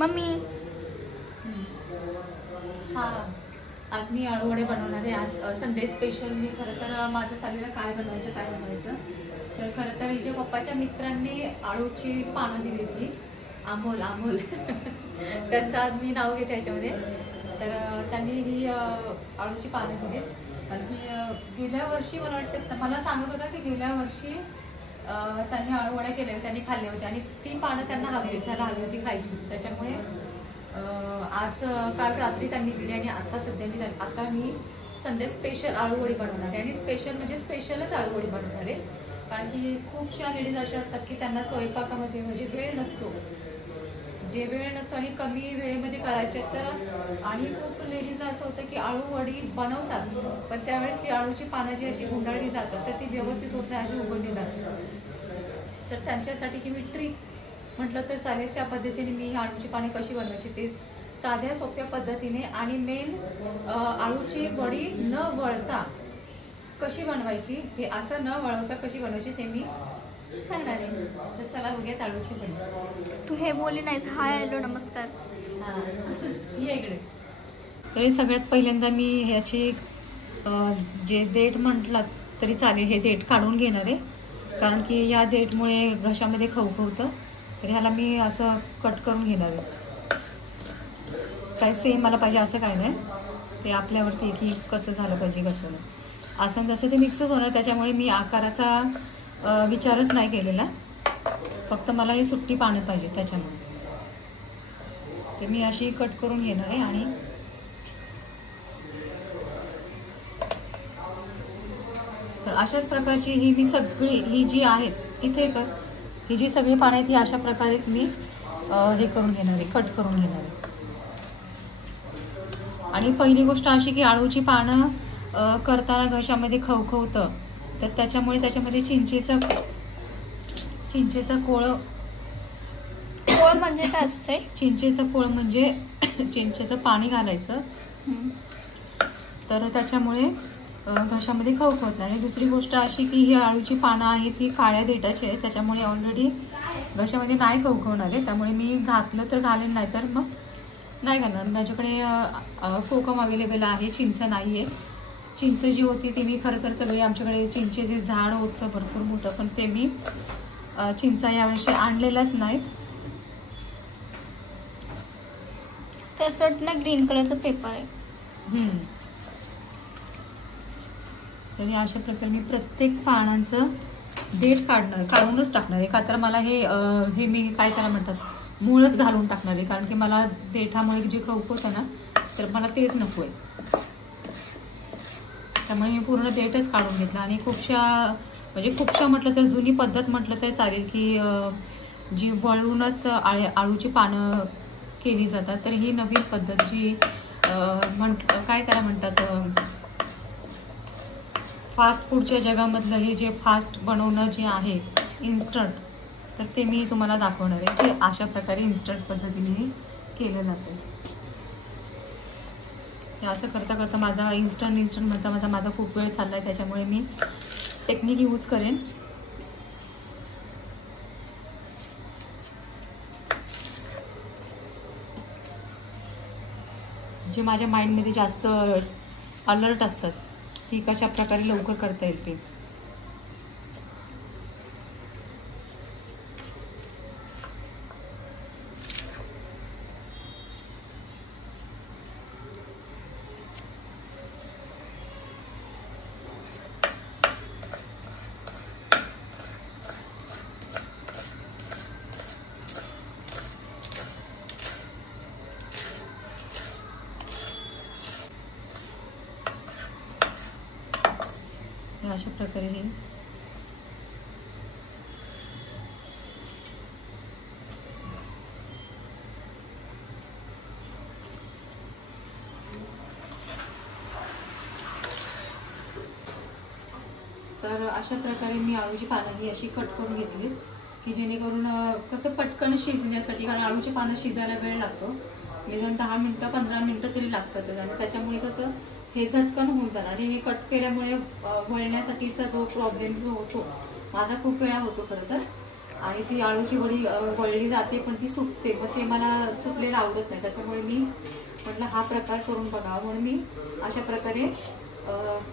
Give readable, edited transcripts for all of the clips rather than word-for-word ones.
Mummy हां, आज मी आळूवडे बनवणार आहे. आज संडे स्पेशल. मी खरं तर माझं चाललेलं काय बनवायचं. तर खरं तर हिच्या पप्पाच्या मित्रांनी आळूची पानं दिली होती. अमोल त्यांचं आज मी नाव घेते याच्यामध्ये. तर त्यांनी ही आळूची पानं दिली. आणि गेल्या वर्षी मला वाटतं मला सांगत होता की गेल्या वर्षी त्यांनी आळूवड्या केल्या होत्या, त्यांनी खाल्ले होते आणि ती पानं त्यांना हवी होती खायची होती. त्याच्यामुळे आज काल रात्री त्यांनी दिली आणि आता सध्या मी संडे स्पेशल आळूवडी बनवणार आहे. आणि स्पेशल म्हणजे स्पेशलच आळूवडी बनवणार आहे. कारण की खूपशा लेडीज अशा असतात की त्यांना स्वयंपाकामध्ये म्हणजे वेळ नसतो आणि कमी वेळेमध्ये करायचे. तर आणि खूप लेडीजला असं होतं की आळूवडी बनवतात पण त्यावेळेस ती आळूची पानं जी अशी गुंडाळली जातात तर ती व्यवस्थित होत नाही, अशी उघडली जातात. तर त्यांच्यासाठीची मी ट्रिक म्हटलं तर चालेल त्या पद्धतीने मी आळूची पाने कशी बनवायची ते साध्या सोप्या पद्धतीने आणि मेन आळूची वडी न वळता कशी बनवायची, हे असं न वळवता कशी बनवायची ते मी सांगणार आहे. तर चला बघूयात आळूची वडी. तू हे बोलली नाहीस. हाय हॅलो नमस्कार. हां, ये इकडे. तरी सगळ्यात पहिल्यांदा मी ह्याची जे देठ म्हटलं तरी चालेल हे देठ काढून घेणार आहे. कारण की या देठमुळे घशामध्ये खवखवतं. तर ह्याला मी असं कट करून घेणार आहे. काय सेम मला पाहिजे असं काय नाही, ते आपल्यावरती की कसं झालं पाहिजे कसं नाही. असं तसं ते मिक्सच होणार. त्याच्यामुळे मी आकाराचा विचारच नाही केलेला. फक्त मला ही सुट्टी पानं पाहिजे त्याच्यामुळे ते मी अशी कट करून घेणार आहे. आणि तर अशाच प्रकारची ही मी सगळी ही जी आहेत इथे ही जी सगळी पानं आहेत ही अशा प्रकारेच मी हे करून घेणार आहे, कट करून घेणार आहे. आणि पहिली गोष्ट अशी की आळूची पानं करताना घशामध्ये खवखवतं तर त्याच्यामुळे त्याच्यामध्ये चिंचेचा कोळ म्हणजे काय असतंय? चिंचेचं कोळ म्हणजे चिंचेचं पाणी घालायचं तर त्याच्यामुळे घशामध्ये खवखवत नाही. आणि दुसरी गोष्ट अशी की ही आळूची पानं आहेत ही काळ्या देठाची आहे त्याच्यामुळे ऑलरेडी घशामध्ये नाही खवखवणार आहे. त्यामुळे मी घातलं तर घालेन, नाही तर मग नाही घालणार. माझ्याकडे कोकम अवेलेबल आहे, चिंच नाही आहे. चिंच जी होती ती मी खरं तर सगळे आमच्याकडे चिंचेचे झाड होतं भरपूर मोठं, पण ते मी चिंचा यावर्षी आणलेलाच नाही. त्यासाठी ना ग्रीन कलरचा पेपर आहे. तरी अशा प्रकारे मी प्रत्येक पानांचं देठ काढूनच टाकणार आहे. का तर मला हे मी काय त्याला म्हणतात मूळच घालून टाकणार आहे. कारण की मला देठामुळे जे खवखवतं ना तर मला तेच नको आहे. त्यामुळे मी पूर्ण देठच काढून घेतला. आणि खूपशा म्हटलं तर जुनी पद्धत म्हटलं तर चालेल की जी वळूनच आळूची पानं केली जातात. तर ही नवीन पद्धत जी काय त्याला म्हणतात फास्ट फूडच्या जगामधलं हे जे फास्ट बनवणं जे आहे इन्स्टंट, तर ते मी तुम्हाला दाखवणार आहे की अशा प्रकारे इन्स्टंट पद्धतीने केलं जातं. हे असं करता करता माझा इन्स्टंट म्हणता माझा खूप वेळ चालला आहे. त्याच्यामुळे मी टेक्निक यूज करेन. जे माझ्या माइंडमध्ये जास्त अलर्ट असतात की कशा प्रकारे लवकर करता येईल ते. अशा प्रकारे हे तर अशा प्रकारे मी आळूची पानं ही अशी कट करून घेतली की जेणेकरून कसं पटकन शिजण्यासाठी, कारण आळूची पानं शिजायला वेळ लागतो. निदान 10 मिनिटं 15 मिनिटं तरी लागतात. आणि त्याच्यामुळे कसं हे झटकन होऊन जाणार. आणि हे कट केल्यामुळे वळण्यासाठीचा जो प्रॉब्लेम जो होतो माझा खूप वेळा होतो खरं तर, आणि ती आळूची वडी वळली जाते पण ती सुटते, मग ते मला सुटलेलं आवडत नाही. त्याच्यामुळे मी म्हटलं हा प्रकार करून बघावा, म्हणून मी अशा प्रकारे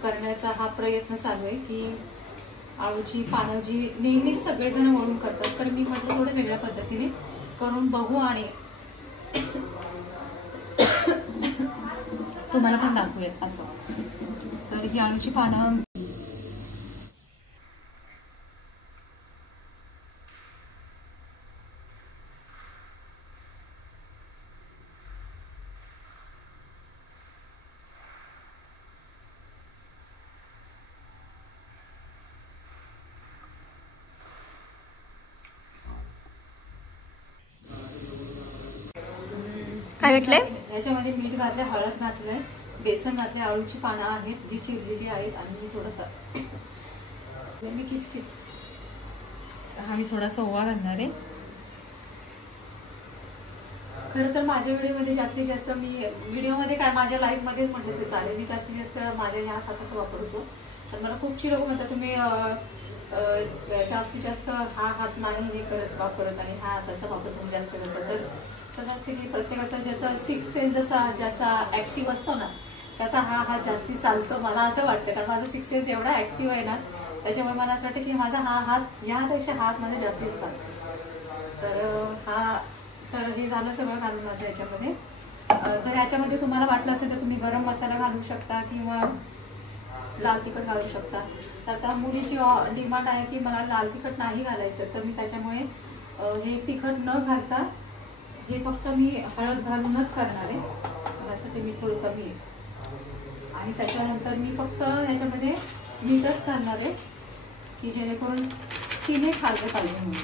करण्याचा हा प्रयत्न चालू आहे की आळूची पानं जी नेहमीच सगळेजण वळून करतात, तर मी म्हटलं थोडं वेगळ्या पद्धतीने करून बघू आणि तुम्हाला पण दाखवूयात असं. तर ही आळूची पानं काय घातलंय? याच्यामध्ये मीठ घातलंय, हळद घातलंय, बेसन घातलंय, आळूची पानं आहेत जी चिरलेली आहेत आणि मी थोडासा मी किचकिच हा मी थोडासा ओवा घालणार आहे. खरं तर माझ्या व्हिडिओमध्ये जास्तीत जास्त मी व्हिडिओमध्ये काय माझ्या लाईफमध्ये म्हटलं ते चालेल, मी जास्तीत जास्त माझ्या ह्या हाताचा वापर होतो. तर मला खूपशी लोक म्हणतात तुम्ही जास्तीत जास्त हा हात नाही हे करत वापरत आणि ह्या हाताचा वापर तुम्ही जास्त करता. तर कसं असते की प्रत्येकाचा ज्याचा सिक्स सेन्स ज्याचा ऍक्टिव्ह असतो ना त्याचा हा हात जास्ती चालतो मला असं वाटतं, कारण माझा सिक्स सेन्स एवढा ऍक्टिव्ह आहे ना, त्याच्यामुळे मला असं वाटतं की माझा हा हात यापेक्षा हात माझा जास्तीत चालतो. तर हे झालं सगळं घालून माझं याच्यामध्ये. जर याच्यामध्ये तुम्हाला वाटलं असेल तर तुम्ही गरम मसाला घालू शकता किंवा लाल तिखट घालू शकता. तर आता मुलीची डिमांड आहे की मला लाल तिखट नाही घालायचं, तर मी त्याच्यामुळे हे तिखट न घालता हे फक्त मी हळद घालूनच करणार आहे. त्यासाठी मी थोडं कमी आहे आणि त्याच्यानंतर मी फक्त याच्यामध्ये मीठच घालणार आहे की जेणेकरून तिने खाल्लं पाहिजे म्हणून.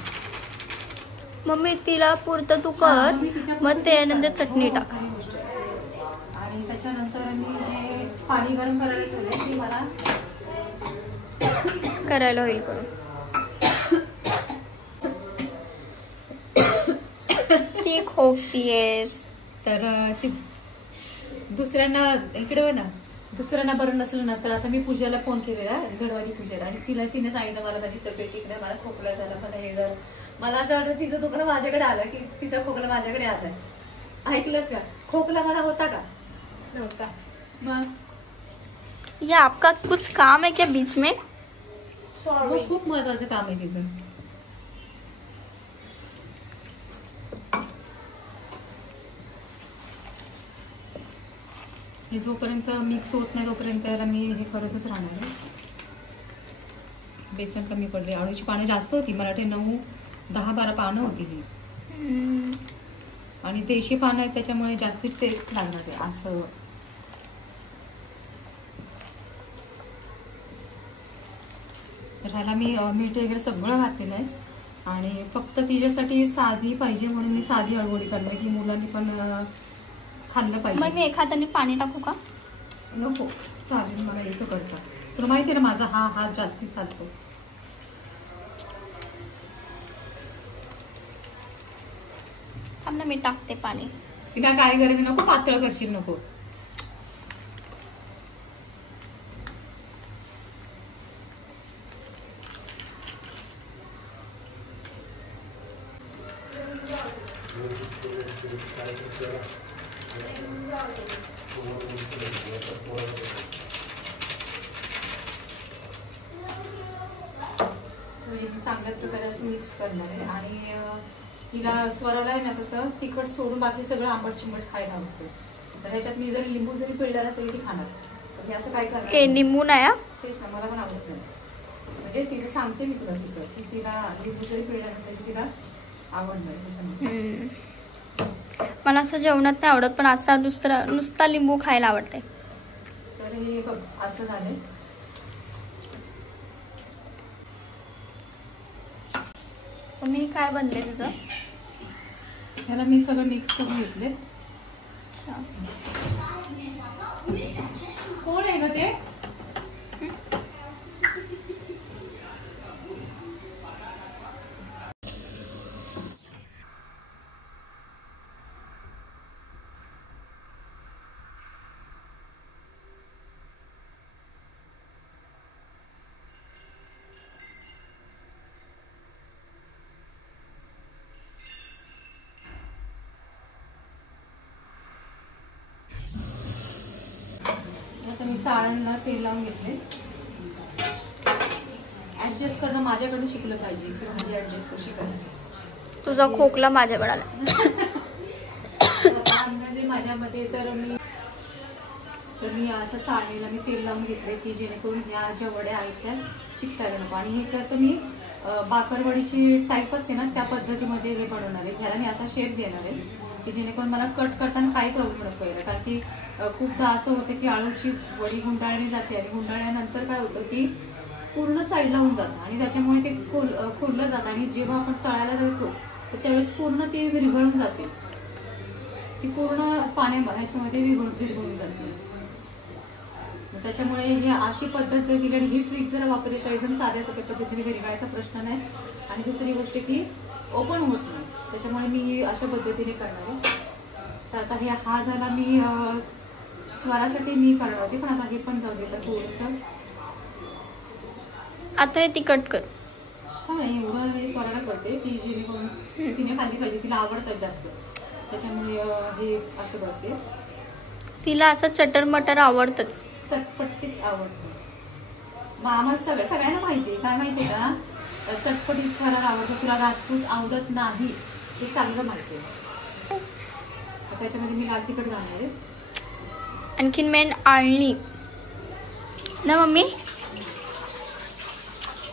मम्मी तिला पुरतं तू कर, मग त्यानंतर चटणी टाक. आणि त्याच्यानंतर मी हे पाणी गरम करायला ठेवले की मला करायला होईल करून. ती खोकतीयेस तर ती दुसऱ्यांना इकडे ना दुसऱ्यांना बरं नसलं ना, तर आता मी पूजाला फोन केलेला गडवारी पूजेला आणि तिने सांगितलं मला माझी तब्येत ठीक नाही, मला खोकला झाला, मला हे झालं. मला असं वाटतं तिचं दुखणं माझ्याकडे आलं की तिचा खोकला माझ्याकडे आलाय. ऐकलंस का? खोकला मला होता का? नव्हता. मग या आपका कुछ काम है क्या बीच में? खूप महत्वाचं काम आहे तिचं. हे जोपर्यंत मिक्स होत नाही तोपर्यंत याला मी हे करतच राहणार आहे. बेसन कमी पडले, आळूची पानं जास्त होती, मला वाटते 9, 10, 12 पानं होती ही. आणि देशी पानं आहेत त्याच्यामुळे जास्ती टेस्ट लागणार आहे असं. तर ह्याला मी मीठ वगैरे सगळं घातलेलं आहे आणि फक्त तिच्यासाठी साधी पाहिजे म्हणून मी साधी अळवडी करणार की मुलांनी पण खाल्लं पाहिजे. मग मी एका हाताने पाणी टाकू का? नको चालेल, मला येतो करता. तुला माहिती आहे ना माझा हा हात जास्ती चालतो. थांब ना मी टाकते पाणी. ती काय गरज नको पातळ करशील नको. चांगल्या प्रकारे असं मिक्स करणार आहे आणि हिला स्वराला आहे ना कसं तिखट सोडून बाकी सगळं आंबट चिंबट खायला आवडतं. तर ह्याच्यात मी जरी लिंबू जरी पिळला ना तरी ती खाणार. तर मी असं काय करणार लिंबू नाही तेच ना, मला पण आवडत नाही. म्हणजे तिला सांगते मी तुला तिचं की तिला लिंबू जरी पिळला ना तरी तिला आवडणार त्याच्यामध्ये. मला असं जेवणात नाही आवडत पण असा नुसता लिंबू खायला आवडते. तर हे बघ असं झालंय. मी काय बनले तुझं? ह्याला मी सगळं मिक्स करून घेतले. कोण आहे ग ते? चाळणीला तेल लावून घेतले. ऍडजस्ट करणं माझ्याकडून शिकलं पाहिजे की भाजी ऍडजस्ट कशी करायची. तुझा खोकला माझ्याकडे आला. अंदाजे माझ्यामध्ये तर मी असं चाळणीला मी तेल लावून घेतले की जेणेकरून ह्या ज्या वड्या आहेत त्या चिकटायला नको. आणि हे कसं मी बाकरवडीची टाईप असते ना त्या पद्धतीमध्ये हे बनवणार आहे. ह्याला मी असा शेप देणार आहे की जेणेकरून मला कट करताना काही प्रॉब्लेम नको यायला. कारण की खूपदा असं होतं की आळूची वडी गुंडाळली जाते आणि गुंडाळल्यानंतर काय होतं की पूर्ण साईडला होऊन जातं आणि त्याच्यामुळे ते खोललं जातं आणि जेव्हा आपण तळायला जातो तर त्यावेळेस पूर्ण ती विरघळून जाते. ती पूर्ण ह्याच्यामध्ये विरघळून जाते. त्याच्यामुळे ही अशी पद्धत जर केली आणि ही ट्रिक जर वापरली तर एकदम साध्या सोप्या पद्धतीने विरघळायचा प्रश्न नाही. आणि दुसरी गोष्ट की ओपन होत नाही. त्याच्यामुळे मी अशा पद्धतीने करणार आहे. तर आता हा झाला मी स्वरासाठी मी करणार होते पण आता हे पण जाऊ दे. तर थोडंसं आता हे तिखट कर. नाही एवढं हे स्वराला करते की जेणेकरून तिने खाल्ली पाहिजे. तिला आवडतात जास्त त्याच्यामुळे हे असं करते. तिला असं चटर मटर आवडतच. चटपटीत आवडतं. मग आम्हाला सगळ्यांना माहिती आहे. काय माहितीये का चटपटीत स्वराला आवडतं. तुला घासपूस आवडत नाही हे चांगलं माहिती आहे. त्याच्यामध्ये मी लाल तिखट घालणार आहे. आणखीन मेन आळणी ना मम्मी.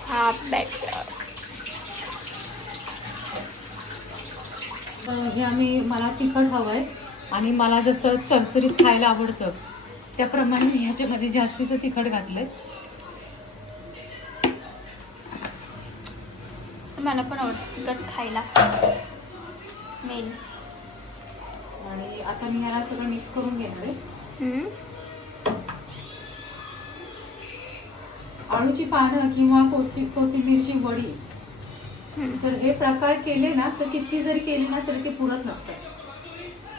हा बॅटर हे मला तिखट हवंय आणि मला जसं चरचरीत खायला आवडतं त्याप्रमाणे मी ह्याच्यामध्ये जास्तीचं तिखट घातलंय. मला पण आवडतं तिखट खायला मेन. आणि आता मी ह्याला सगळं मिक्स करून घेणार आहे. आळूची पानं किंवा कोथिंबीरची वडी जर हे प्रकार केले ना तर किती जरी केली ना तरी ते पुरत नसतात.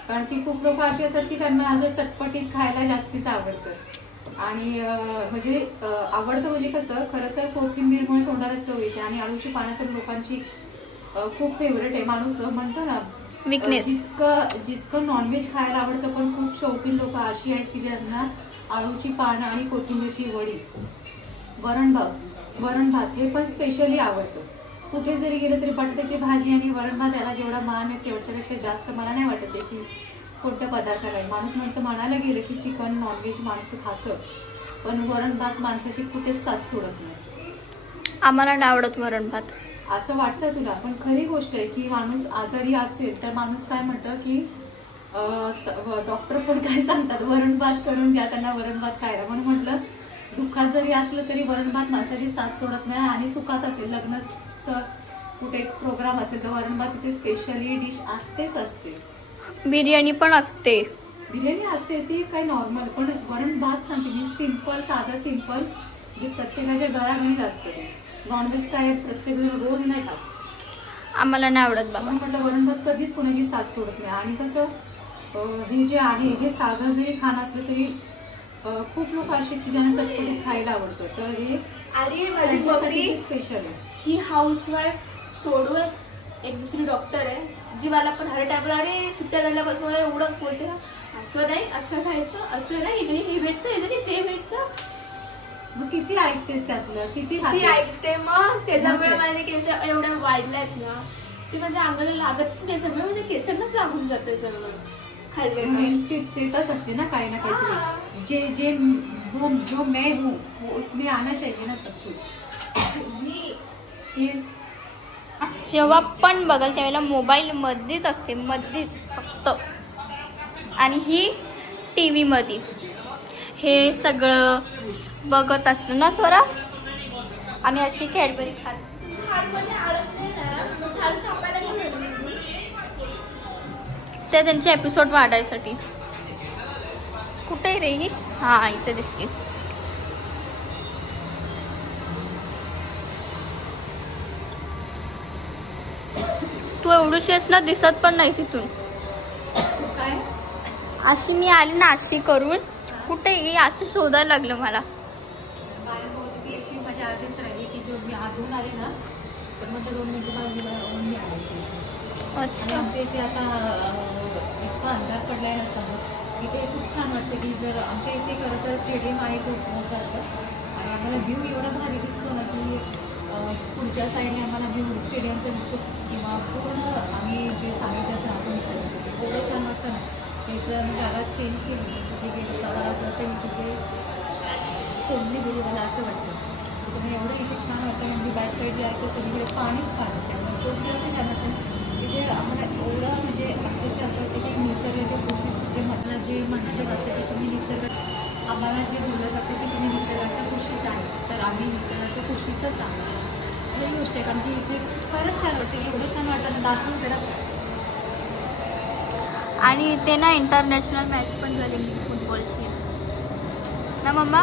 कारण की खूप लोक अशी असतात की त्यांना असं चटपटीत खायला जास्तीच आवडतं. आणि म्हणजे आवडतं म्हणजे कसं खरं तर कोथिंबीरमुळे तोंडाला चव येते आणि आळूची पानं तर लोकांची खूप फेवरेट आहे. माणूस म्हणतो ना विकनेस. जितकं नॉनव्हेज खायला आवडतं पण खूप शौकीन लोक अशी आहेत की त्यांना आळूची पानं आणि कोथिंबीरची वडी वरण भात हे पण स्पेशली आवडतं. कुठे जरी गेलं तरी बटाट्याची भाजी आणि वरण भात याला जेवढा मान आहे तेवढ्यापेक्षा जास्त मला नाही वाटत आहे की कोणत्या पदार्थाला. माणूस म्हणतं म्हणायला गेलं की चिकन नॉनव्हेज माणसं खातं पण वरण भात माणसाची कुठेच साथ सोडत नाही. आम्हाला नाही आवडत वरण भात असं वाटतं तुला पण खरी गोष्ट आहे की माणूस आजारी असेल तर माणूस काय म्हणतं की डॉक्टर पण काय सांगतात वरण भात करून घ्या त्यांना वरण भात खायला. म्हणून म्हटलं दुःखात जरी असलं तरी वरण भात माणसाची साथ सोडत नाही. आणि सुखात असेल लग्नाचं कुठे प्रोग्राम असेल तर वरण भात तिथे स्पेशली डिश असतेच असते. बिर्याणी पण असते. बिर्याणी असते ती काही नॉर्मल पण वरण भात सांगते मी सिंपल साधं सिंपल जे प्रत्येकाच्या घराघरीच असतं. नॉनव्हेज काय प्रत्येक रोज नाही खात. आम्हाला नाही आवडत बाबा. म्हटलं वरण भात कधीच कोणाची साथ सोडत नाही. आणि कसं हे जे आहे हे साधं जरी खाणं असलं तरी खूप लोक असे की ज्यांना चटपटीत खायला आवडतं. तर हे स्पेशल आहे. ही हाऊसवाईफ सोडून एक दुसरी डॉक्टर आहे जी मला पण हर टाइमला अरे सुट्ट्या झाल्यापासून मला एवढं बोलते असं नाही असं खायचं असं नाही याच्याने हे भेटतं याच्याने ते भेटतं. मग किती ऐकतेस त्यातलं किती ऐकते. मग त्याच्यामुळे माझे केस एवढ्या वाढल्यात ना ते माझ्या अंगाला लागतच नाही. सगळं म्हणजे केसांनाच लागून जातं सगळं खाल्ले. तेच असते ना काही ना काहीतरी जे जे जो मैं हूँ वो उसमें आना चाहिए ना सब कुछ. जेव्हा पण बघाल त्यावेळेला मोबाईल मध्येच असते मध्येच फक्त. आणि ही TV मध्ये हे सगळं बघत असतं ना स्वरा. आणि अशी कॅडबरी खात ते त्यांचे एपिसोड वाढायसाठी. कुठे रे ही. हा इथे दिसली. तू एवढीशी आहेस ना दिसत पण नाही तिथून. काय अशी मी आली ना अशी करून कुठे असं शोधायला लागलं मला. माझी आजच राहिली की जो मी आधून आले ना तर म्हटलं 2 मिनिटं आले. अच्छा आमच्या इथे आता इतका अंधार पडलाय ना समोर इथे खूप छान वाटतं की जर आमच्या इथे खरं तर स्टेडियम आहे खूप मोठं असतं आणि आम्हाला व्ह्यू एवढा भारी दिसतो ना की पुढच्या साईडने आम्हाला व्ह्यू स्टेडियमचा दिसतो किंवा पूर्ण आम्ही जे सानिध्यात राहतो निसर्गाचं ते एवढं छान वाटतं ना की जर जागा चेंज केली तिथे गेलो तर मला असं वाटतं की तिथे कोणली गेली मला असं वाटतं. त्याच्यामुळे एवढं इथे छान वाटतं आणि बॅक साईड जे आहे ते सगळीकडे पाणीच पाणी त्यामुळे खूप जास्त छान वाटतं. तिथे आम्हाला एवढं म्हणजे अक्षरशः असं वाटतं की निसर्गाच्या गोष्टी जे म्हटलं जे म्हटलं जातं की तुम्ही निसर्ग आम्हाला जे बोललं जातं की तुम्ही निसर्गाच्या कुशीत आहे तर आम्ही निसर्गाच्या कुशीतच आहोत. ही गोष्ट आहे कारण की इथे खरंच छान वाटतं एवढं छान वाटतं दाखवून जरा. आणि इथे ना इंटरनॅशनल मॅच पण झाली फुटबॉलची ना मम्मा.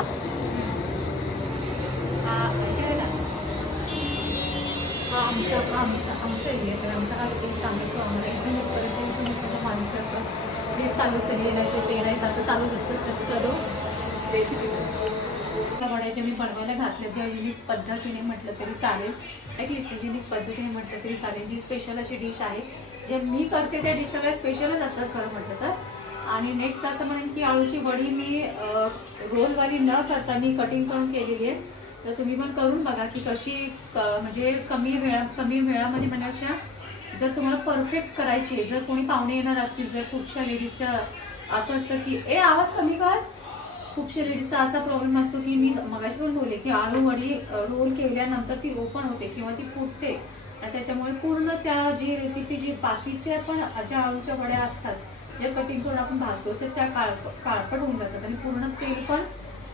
आमचं एरिया सर आमचा आज एक सांगायचं आम्हाला एकदम इथपर्यंत माणूस करतं हे चालूच तरी ते नाही आता चालूच असतं तर चलो रेसिपी वड्याच्या मी बनवायला घातल्या ज्या युनिक पद्धतीने म्हटलं तरी चालेल ॲटलिस्ट युनिक पद्धतीने म्हटलं तरी चालेल जी स्पेशल अशी डिश आहे जे मी करते त्या डिशला स्पेशलच असं खरं म्हटलं तर. आणि नेक्स्ट असं म्हणेन की आळूची वडी मी रोलवाली न करता मी कटिंग करून केलेली आहे तर तुम्ही पण करून बघा की कशी म्हणजे कमी वेळामध्ये म्हणण्यापेक्षा जर तुम्हाला परफेक्ट करायची आहे जर कोणी पाहुणे येणार असतील जर खूपशा लेडीजच्या असं असतं की आवाज कमी कर खूपशा लेडीजचा असा प्रॉब्लेम असतो की मी मगाशी पण बोलले की आळू वडी रोल केल्यानंतर ती ओपन होते किंवा ती फुटते आणि त्याच्यामुळे पूर्ण त्या जी रेसिपी जी बाकीच्या पण ज्या आळूच्या वड्या असतात ज्या कटिंग करून आपण भाजतो तर त्या काळपट होऊन जातात आणि पूर्ण तेल पण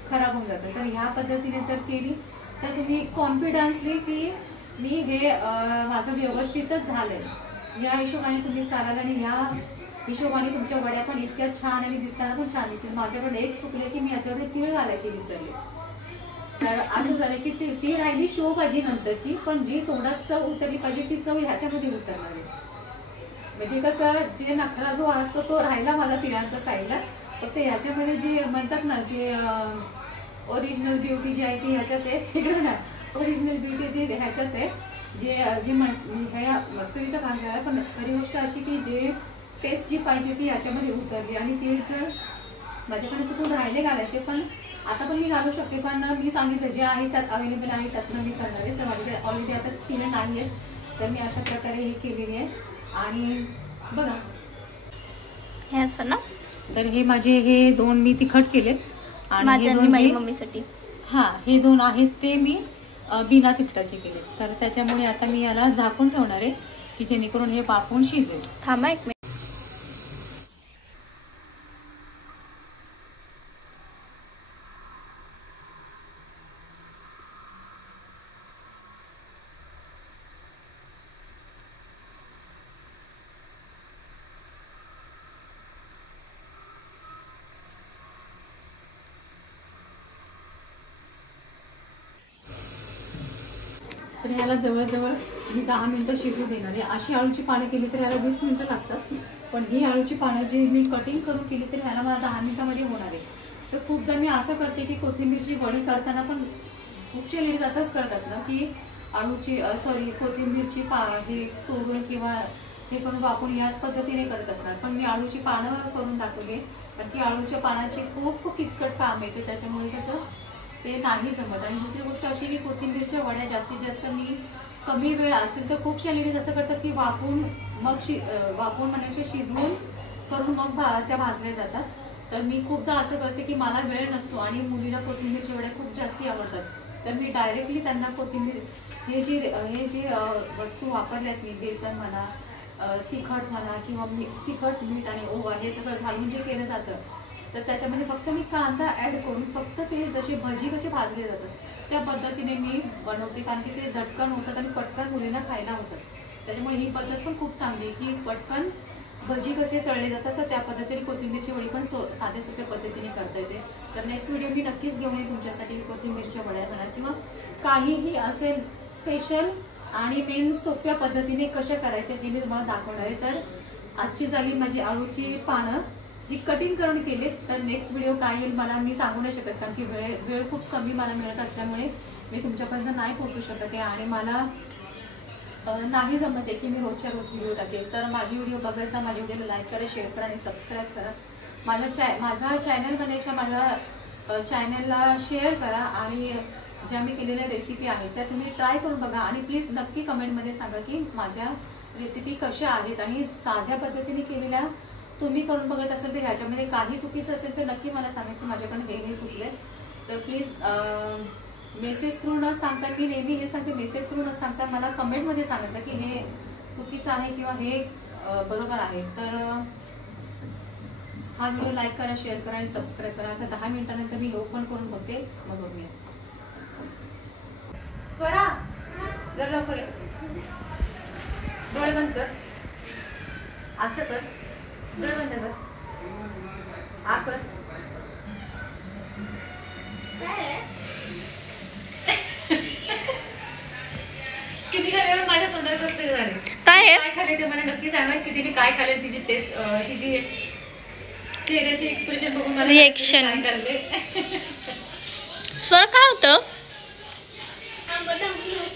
खराब होऊन जातं. तर ह्या पद्धतीने जर केली तर तुम्ही कॉन्फिडन्सली की मी हे माझं व्यवस्थितच झालंय या हिशोबाने तुम्ही चालाल आणि ह्या हिशोबाने तुमच्या वड्या पण इतक्या छान आणि दिसताना पण छान दिसेल. माझ्याकडे एक चुकले की मी याच्यामध्ये तीळ घालायची विसरले तर असं झालं की ती राहिली शो भाजी नंतरची पण जी तोंडात चव उतरली पाहिजे ती चव ह्याच्यामध्ये उतरणार आहे. म्हणजे कसं जे नखरा जो असतो तो राहिला मला तिळांच्या साईडला फक्त ह्याच्यामध्ये जे म्हणतात ना जे ओरिजिनल ब्युटी जी आहे ती ह्याच्यात आहे इकडं ना ओरिजिनल ब्युटी जी ह्याच्यात आहे जे ह्या मस्करीचा भाग आहे पण खरी गोष्ट अशी की जे टेस्ट जी पाहिजे ती ह्याच्यामध्ये उतरली आणि ते जर माझ्याकडे चुकून राहिले घालायचे पण आता पण मी घालू शकते पण मी सांगितलं जे आहे त्यात अवेलेबल आहे त्यातनं मी करणार आहे तर माझ्याकडे ऑलरेडी आता तिळं नाही आहेत तर मी अशा प्रकारे हे केलेली आहे. आणि बघा हे असं ना तर हे माझे हे दोन मी तिखट केले माझ्या आणि माझ्या मम्मीसाठी हे दोन आहेत ते मी बिना तिखटाचे केले तर त्याच्यामुळे आता मी याला झाकून ठेवणार आहे की जेणेकरून हे बाफून शिजेल. थांबा एक मिनिट. तर ह्याला जवळजवळ मी 10 मिनिटं शिजू देणार आहे. अशी आळूची पानं केली तर ह्याला 20 मिनिटं लागतात पण ही आळूची पानं जी मी कटिंग करून केली तर ह्याला मला 10 मिनिटांमध्ये होणार आहे. तर खूपदा मी असं करते की कोथिंबीरची वडी करताना पण खूपशे लेडीज असंच करत असतं की आळूची कोथिंबीरची हे तोडून किंवा हे करून वापरून याच पद्धतीने करत असणार पण मी आळूची पानं करून दाखवले कारण की आळूच्या पानाची खूप किचकट काम येते त्याच्यामुळे कसं ते नाही जमत. आणि दुसरी गोष्ट अशी की कोथिंबीरच्या वड्या जास्तीत जास्त मी कमी वेळ असेल तर खूपशा लेडीज असं करतात की वाफवून म्हणजे शिजवून करून मग त्या भाजल्या जातात. तर मी खूपदा असं करते की मला वेळ नसतो आणि मुलीला कोथिंबीरच्या वड्या खूप जास्ती आवडतात तर मी डायरेक्टली त्यांना कोथिंबीर हे जे वस्तू वापरल्यात मी बेसन म्हणा तिखट म्हणा किंवा तिखट मीठ आणि ओवा हे सगळं घालून जे केलं जातं तर त्याच्यामध्ये फक्त मी कांदा ऍड करून फक्त ते जसे भजी कसे भाजले जातात त्या पद्धतीने मी बनवते कारण की ते झटकन होतात आणि पटकन मुलींना खायला होतात. त्याच्यामुळे ही पद्धत पण खूप चांगली आहे की पटकन भजी कसे तळले जातात तर त्या पद्धतीने कोथिंबीरची वडी पण साध्या सोप्या पद्धतीने करता येते. तर नेक्स्ट व्हिडिओ मी नक्कीच घेऊन येईल तुमच्यासाठी कोथिंबीरच्या वड्या म्हणा किंवा काहीही असेल स्पेशल आणि मेन सोप्या पद्धतीने कशा करायच्या हे मी तुम्हाला दाखवणार आहे. तर आजची झाली माझी आळूची पानं जी कटिंग करून केली तर नेक्स्ट व्हिडिओ काय येईल मला मी सांगू नाही शकत कारण की वेळ खूप कमी मला मिळत असल्यामुळे मी तुमच्यापर्यंत नाही पोहोचू शकत आहे आणि मला नाही जमत आहे की मी रोजच्या रोज व्हिडिओ टाकेल, तर माझी व्हिडिओ बघायचा, माझ्या व्हिडिओला लाईक करा, शेअर करा आणि सबस्क्राईब करा. माझा चॅनल बनवायच्या माझ्या चॅनलला शेअर करा आणि ज्या मी केलेल्या रेसिपी आहेत त्या तुम्ही ट्राय करून बघा आणि प्लीज नक्की कमेंटमध्ये सांगा की माझ्या रेसिपी कशा आहेत आणि साध्या पद्धतीने केलेल्या तुम्ही करून बघत असेल तर ह्याच्यामध्ये काही चुकीचं असेल तर नक्की मला सांगा की माझ्याकडून हे चुकले. तर प्लीज मेसेज थ्रू न सांगता, मी नेहमी हे सांगते, मेसेज थ्रू न सांगता मला कमेंटमध्ये सांगायचं की हे चुकीचं आहे किंवा हे बरोबर आहे. तर हा व्हिडिओ लाईक करा, शेअर करा आणि सबस्क्राईब करा. आता 10 मिनिटानंतर मी ओपन करून बघते, मग बघूया. स्वरा जर लवकर डोळे बंद कर, असं कर, डोळे बंद कर, हा कर. किती खाल्ले माझ्या तोंडात कसं झाले, काय खाल्ले ते मला नक्की सांगा की तिने काय खाल्ले. तिची टेस्ट, तिची चेहऱ्याचे एक्सप्रेशन बघून मला रिएक्शन. स्वर काय होतं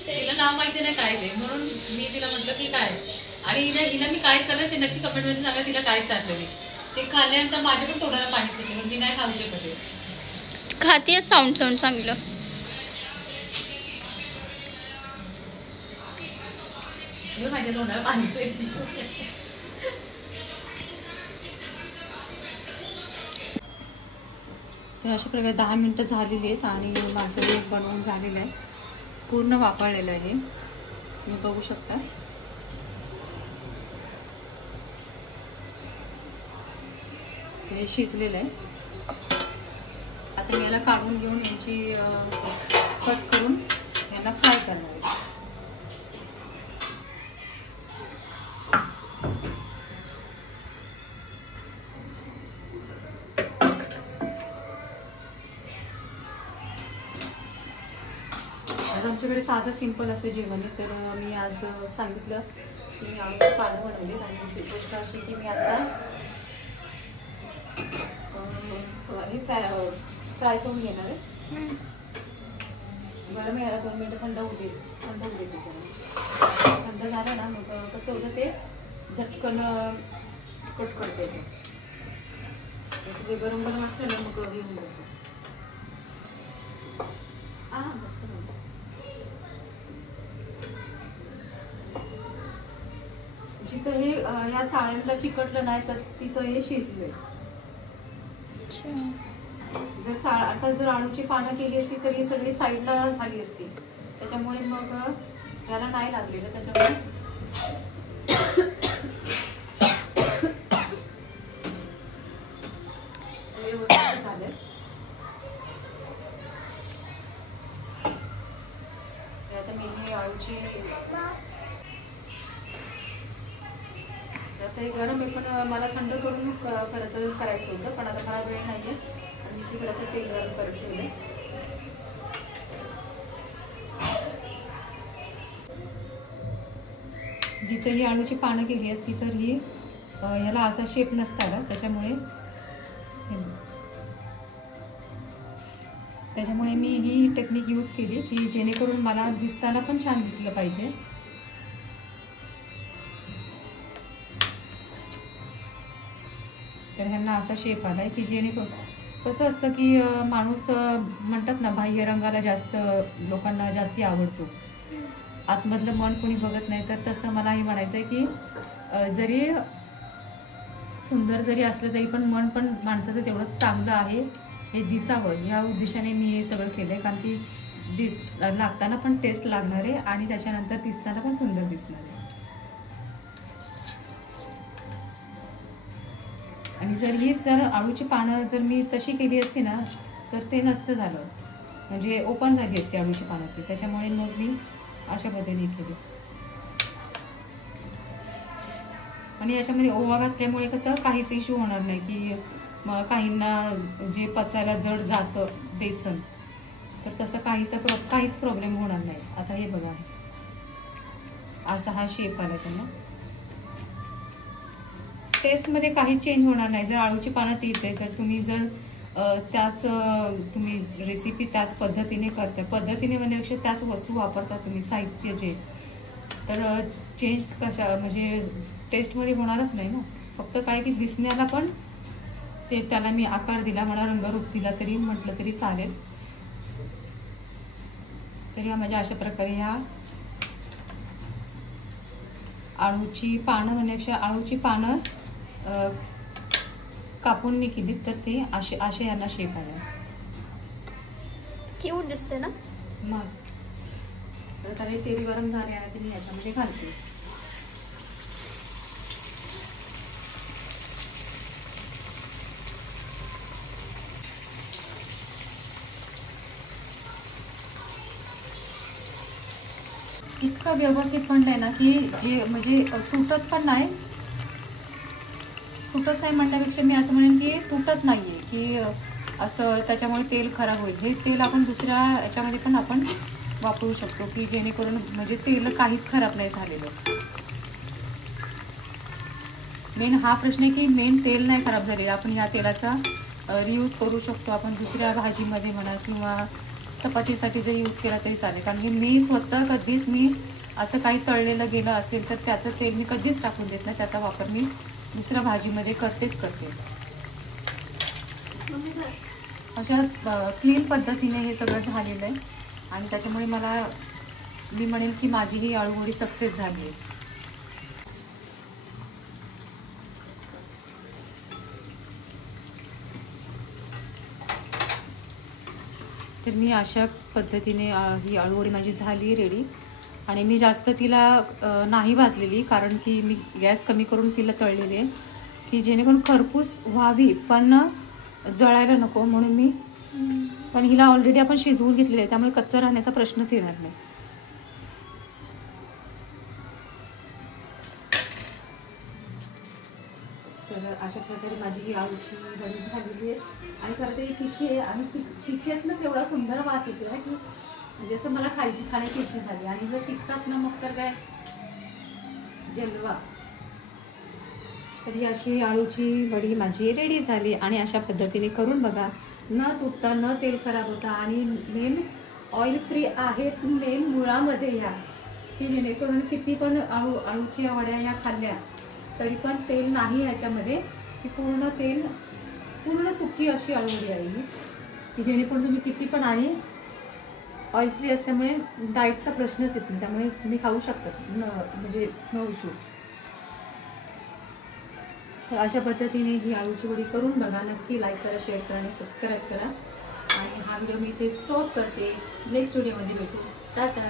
तिला नाव माहिती नाही काय ते, म्हणून मी तिला म्हटलं की काय. आणि हिला मी काय चाललं ते नक्की कमेंट मध्ये सांगा तिला काय चाललं. ते खाल्ल्यानंतर माझ्या पण तोंडाला पाणी सुटले, मी नाही खाऊ शकत. खातीये चावून चावून चांगलं. माझ्या तोंडाला पाणी. तर अशा प्रकारे 10 मिनिटं झालेली आहेत आणि माझं हे बनवून झालेलं आहे, पूर्ण वापरलेलं आहे. तुम्ही बघू शकता. हे शिजलेलं आहे. आता मी याला काढून घेऊन यांची कट करून यांना फ्राय करणार आहे. आमच्याकडे साधं सिंपल असं जेवण आहे, तर मी आज सांगितलं की मी आमचे पानं बनवले. आणि दुसरी गोष्ट अशी की मी आता हे फ्राय करून घेणार आहे. गरम यायला 2 मिनिटं थंड होऊ दे. थंड झालं ना मग कसं होतं ते झटकन कट करता येतं. ते गरम गरम असलं ना मग हे होऊन जातं. जिथं हे या चाळणीला चिकटलं नाही तर तिथं हे शिजले. आता जर आळूची पानं केली असती तर ही सगळी साईडला झाली असती, त्याच्यामुळे मग याला नाही लागलेलं. त्याच्यामुळे व्यवस्थित झालं. आता मी ही आळूची, आता हे गरम आहे पण मला थंड करून करायचं होतं, पण आता मला वेळ नाहीये आणि तिकडे आता तेल गरम करत ठेवलं. जिथे ही आळूची पानं केली असती तर ही ह्याला असा शेप नसता ना, त्याच्यामुळे मी ही टेक्निक यूज केली की जेणेकरून मला दिसताना पण छान दिसलं पाहिजे. तर ह्यांना असा शेप आलाय की जेणेकरून कसं असतं की माणूस म्हणतात ना बाह्य रंगाला जास्त लोकांना जास्ती आवडतो, आतमधलं मन कोणी बघत नाही. तर तसं मलाही म्हणायचं आहे की जरी सुंदर जरी असलं तरी पण मन पण माणसाचं तेवढं चांगलं आहे हे दिसावं या उद्देशाने मी हे सगळं केलंय. कारण की लागताना पण टेस्ट लागणार आहे आणि त्याच्यानंतर दिसताना पण सुंदर दिसणार आहे. आणि जर आळूची पानं जर मी तशी केली असती ना तर ते नसतं झालं, म्हणजे ओपन झाली असते आळूची पानं ती. त्याच्यामुळे मग मी अशा पद्धतीने केली. आणि याच्यामध्ये ओवा घातल्यामुळे कसं काहीच इश्यू होणार नाही की काहींना जे पचायला जड जातं बेसन, तर तसं काहीच प्रॉब्लेम होणार नाही. आता हे बघा असा हा शेप आला त्यांना. टेस्टमध्ये काही चेंज होणार नाही जर आळूची पानं तीच आहे. जर तुम्ही तुम्ही रेसिपी त्याच पद्धतीने करता, पद्धतीने म्हणण्यापेक्षा त्याच वस्तू वापरता तुम्ही, साहित्य जे, तर चेंज कशा म्हणजे टेस्टमध्ये होणारच नाही ना. फक्त काय की दिसण्याला पण ते त्याला मी आकार दिला, मला रंगरूप दिला तरी म्हटलं तरी चालेल. तरी माझ्या अशा प्रकारे ह्या आळूची पानं म्हणण्यापेक्षा आळूची पानं कापून मी केली, तर ते असे यांना शेप आले. क्यूट दिसते ना मग. तर त्याला तेल गरम झाले आहे ते मी याच्यामध्ये घालते. इतकं व्यवस्थित बनलंय ना की जे म्हणजे सुटत नाही म्हणण्यापेक्षा मी असं म्हणेन की तुटत नाहीये की असं त्याच्यामुळे तेल खराब होईल. हे तेल आपण दुसऱ्या याच्यामध्ये पण आपण वापरू शकतो की जेणेकरून म्हणजे तेल काहीच खराब नाही झालेलं. मेन हा प्रश्न आहे की मेन तेल नाही खराब झालेलं. आपण या तेलाचा रियूज करू शकतो. आपण दुसऱ्या भाजीमध्ये म्हणा किंवा चपातीसाठी जर यूज केला तरी चालेल. कारण की मी स्वतः कधीच मी असं काही तळलेलं गेलं असेल तर त्याचं तेल मी कधीच टाकून देत नाही. त्याचा वापर मी दुसऱ्या भाजीमध्ये करते. अशा क्लीन पद्धतीने हे सगळं झालेलं आहे आणि त्याच्यामुळे मी म्हणेल की माझी ही आळूवडी सक्सेस झाली आहे. तर मी अशा पद्धतीने ही आळूवडी माझी झाली रेडी. आणि मी जास्त तिला नाही भाजलेली कारण की मी गॅस कमी करून तिला तळलेली आहे की जेणेकरून खरपूस व्हावी पण जळायला नको म्हणून मी. पण हिला ऑलरेडी आपण शिजवून घेतलेलं आहे त्यामुळे कच्चा राहण्याचा प्रश्नच येणार नाही. तर अशा प्रकारे माझी ही आळूची वडी झालेली आहे. आणि खरं ते तिखी आहे आणि तिखीतनंच एवढा सुंदर वास येतो आहे की म्हणजे असं मला खाण्याची इच्छा झाली. आणि जर तिखटात ना मग तर काय जलवा. तर ही अशी आळूची वडी माझी रेडी झाली. आणि अशा पद्धतीने करून बघा. न तुटता न तेल खराब होता आणि मेन ऑइल फ्री आहे. मेन मुळामध्ये या की जेणेकरून किती पण आळूच्या वड्या या खाल्ल्या तरी पण तेल नाही याच्यामध्ये की पूर्ण सुकी अशी आळूवडी आहे की जेणेकरून तुम्ही किती पण आणि ऑइल फ्री असल्यामुळे डाएटचा प्रश्नच येत नाही. त्यामुळे तुम्ही खाऊ शकता म्हणजे नो इश्यू. तर अशा पद्धतीने ही आळूची वडी करून बघा. नक्की लाईक करा, शेअर करा आणि सबस्क्राईब करा. आणि हा व्हिडिओ मी इथे स्टॉप करते. नेक्स्ट व्हिडिओमध्ये भेटू. टाटा.